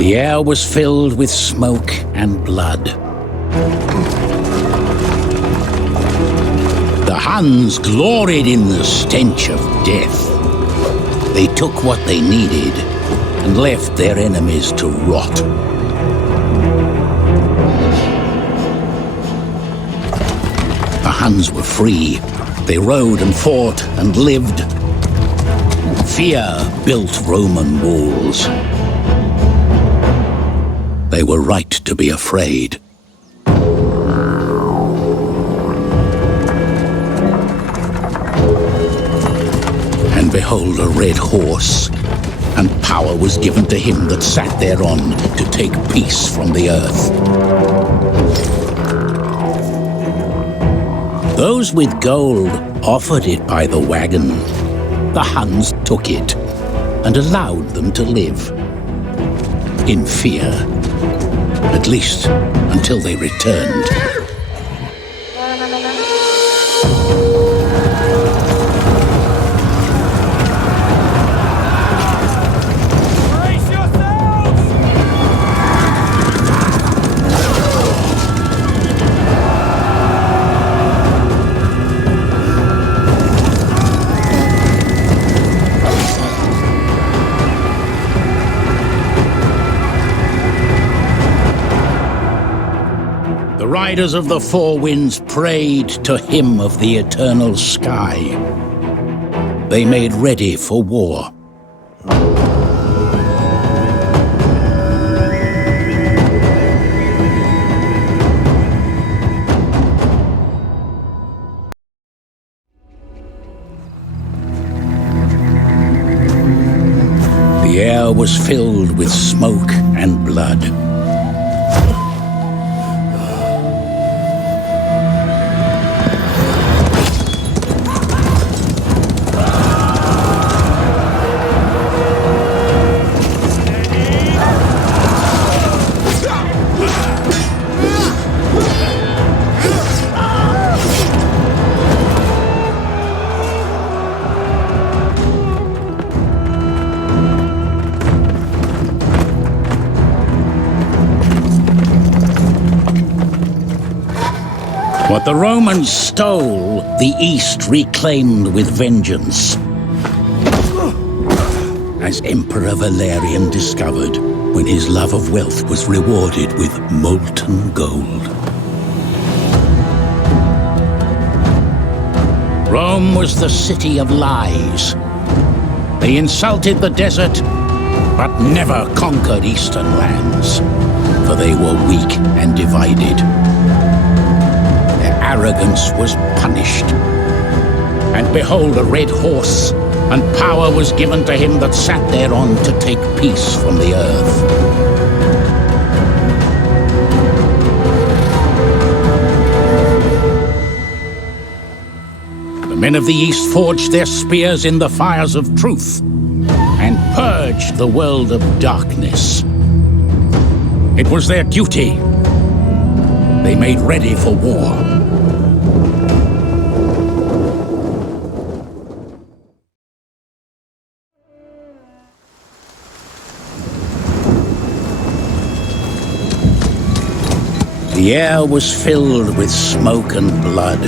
The air was filled with smoke and blood. The Huns gloried in the stench of death. They took what they needed and left their enemies to rot. The Huns were free. They rode and fought and lived. Fear built Roman walls. They were right to be afraid. And behold, a red horse, and power was given to him that sat thereon to take peace from the earth. Those with gold offered it by the wagon. The Huns took it and allowed them to live. In fear, at least until they returned. The riders of the four winds prayed to him of the eternal sky. They made ready for war. The air was filled with smoke and blood. What the Romans stole, the East reclaimed with vengeance. As Emperor Valerian discovered when his love of wealth was rewarded with molten gold. Rome was the city of lies. They insulted the desert, but never conquered eastern lands, for they were weak and divided. Arrogance was punished. And behold, a red horse, and power was given to him that sat thereon to take peace from the earth. The men of the East forged their spears in the fires of truth, and purged the world of darkness. It was their duty. They made ready for war. The air was filled with smoke and blood.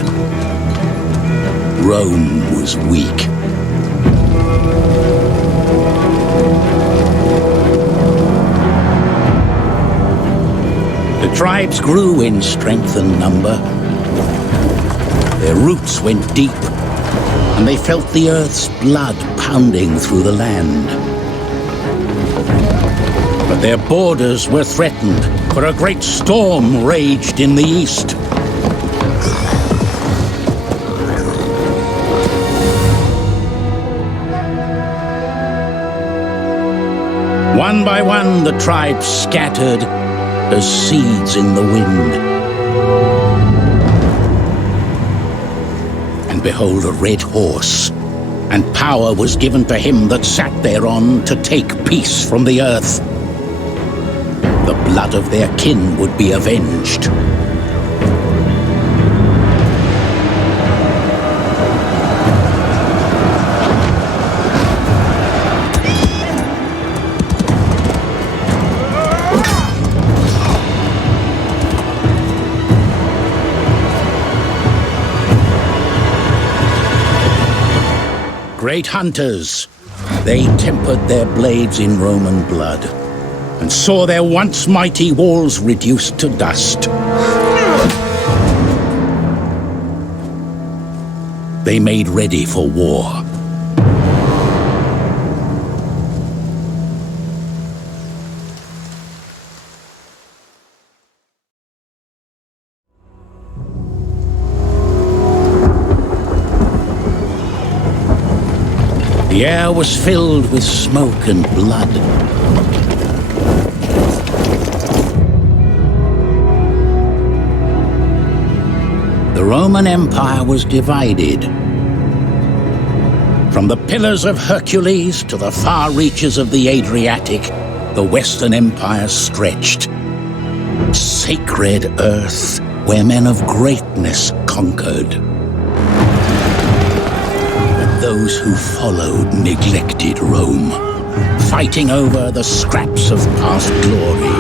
Rome was weak. The tribes grew in strength and number. Their roots went deep, and they felt the earth's blood pounding through the land. But their borders were threatened, for a great storm raged in the east. One by one, the tribes scattered as seeds in the wind. And behold, a red horse, and power was given to him that sat thereon to take peace from the earth. The blood of their kin would be avenged. great hunters. They tempered their blades in Roman blood and saw their once mighty walls reduced to dust. They made ready for war. The air was filled with smoke and blood. The Roman Empire was divided. From the Pillars of Hercules to the far reaches of the Adriatic, the Western Empire stretched. Sacred earth where men of greatness conquered. Those who followed neglected Rome, fighting over the scraps of past glory.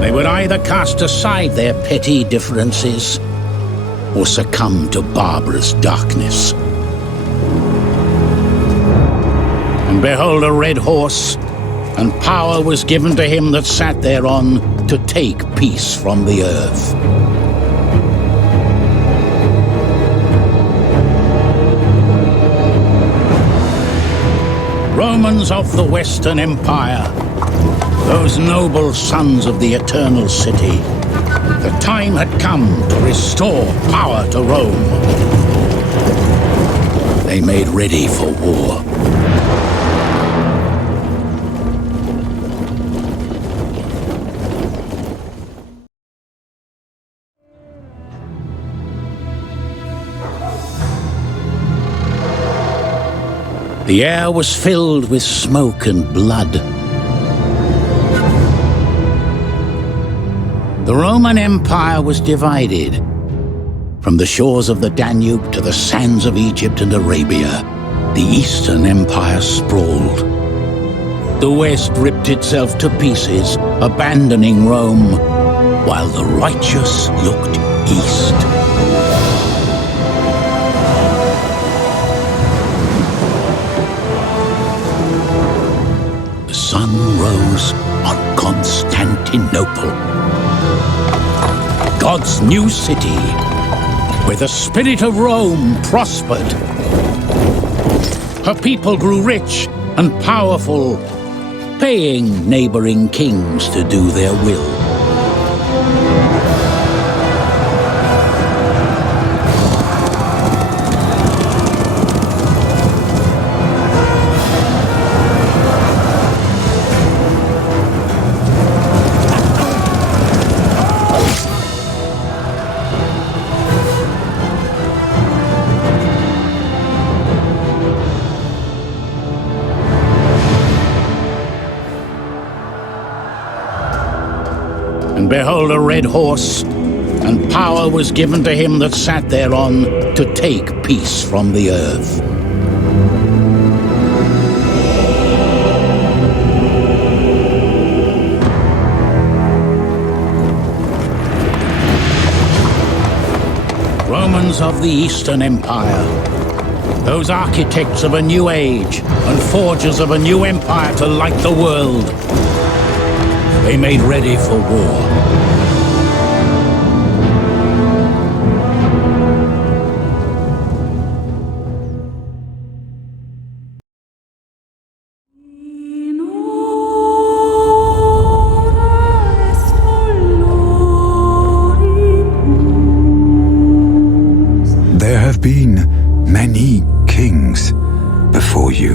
They would either cast aside their petty differences or succumb to barbarous darkness. And behold, a red horse, and power was given to him that sat thereon to take peace from the earth. Romans of the Western Empire, those noble sons of the Eternal City, the time had come to restore power to Rome. They made ready for war. The air was filled with smoke and blood. The Roman Empire was divided. From the shores of the Danube to the sands of Egypt and Arabia, the Eastern Empire sprawled. The West ripped itself to pieces, abandoning Rome, while the righteous looked east. The sun rose on Constantinople, God's new city, where the spirit of Rome prospered. Her people grew rich and powerful, paying neighboring kings to do their will. And behold, a red horse, and power was given to him that sat thereon to take peace from the earth. Romans of the Eastern Empire, those architects of a new age and forgers of a new empire to light the world. They made ready for war. There have been many kings before you,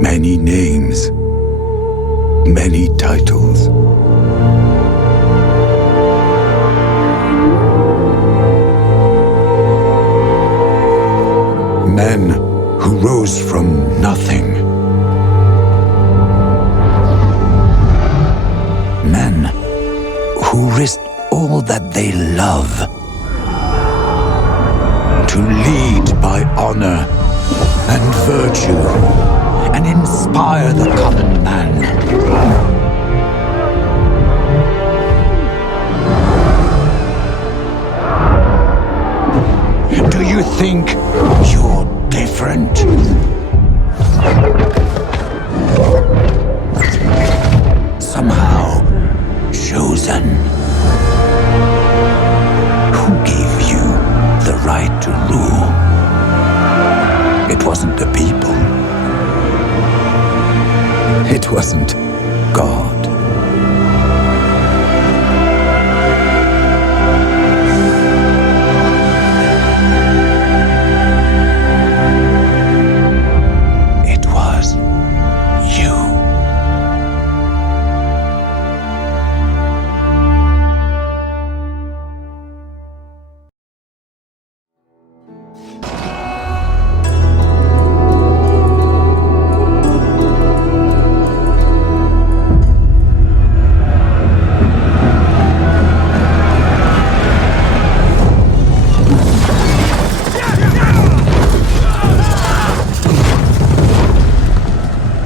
many names, many titles. Men who rose from nothing. Men who risked all that they love to lead by honor and virtue and inspire the common man. Do you think you're different? Somehow chosen. Who gave you the right to rule? It wasn't the people. It wasn't God. It was you.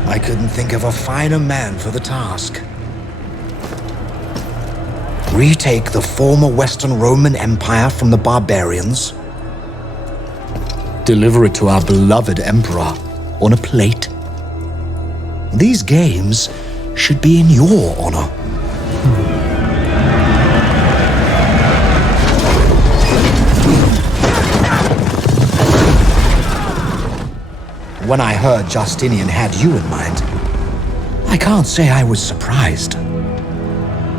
I couldn't think of a finer man for the task. Retake the former Western Roman Empire from the barbarians. Deliver it to our beloved emperor on a plate. These games should be in your honor. When I heard Justinian had you in mind, I can't say I was surprised.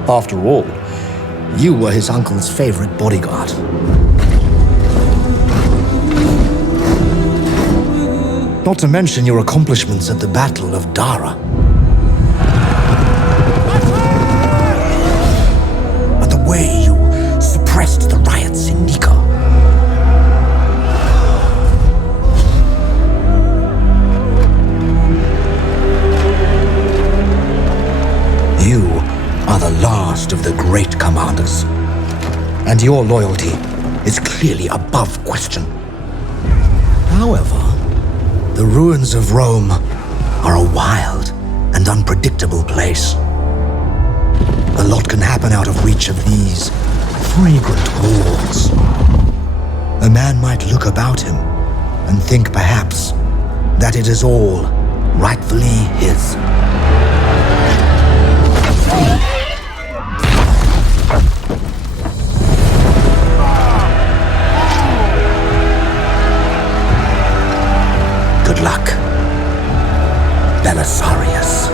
After all, you were his uncle's favorite bodyguard. Not to mention your accomplishments at the Battle of Dara. And the way you suppressed the riots in Nika. You are the last of the great commanders, and your loyalty is clearly above question. However, the ruins of Rome are a wild and unpredictable place. A lot can happen out of reach of these fragrant walls. A man might look about him and think perhaps that it is all rightfully his. Good luck, Belisarius.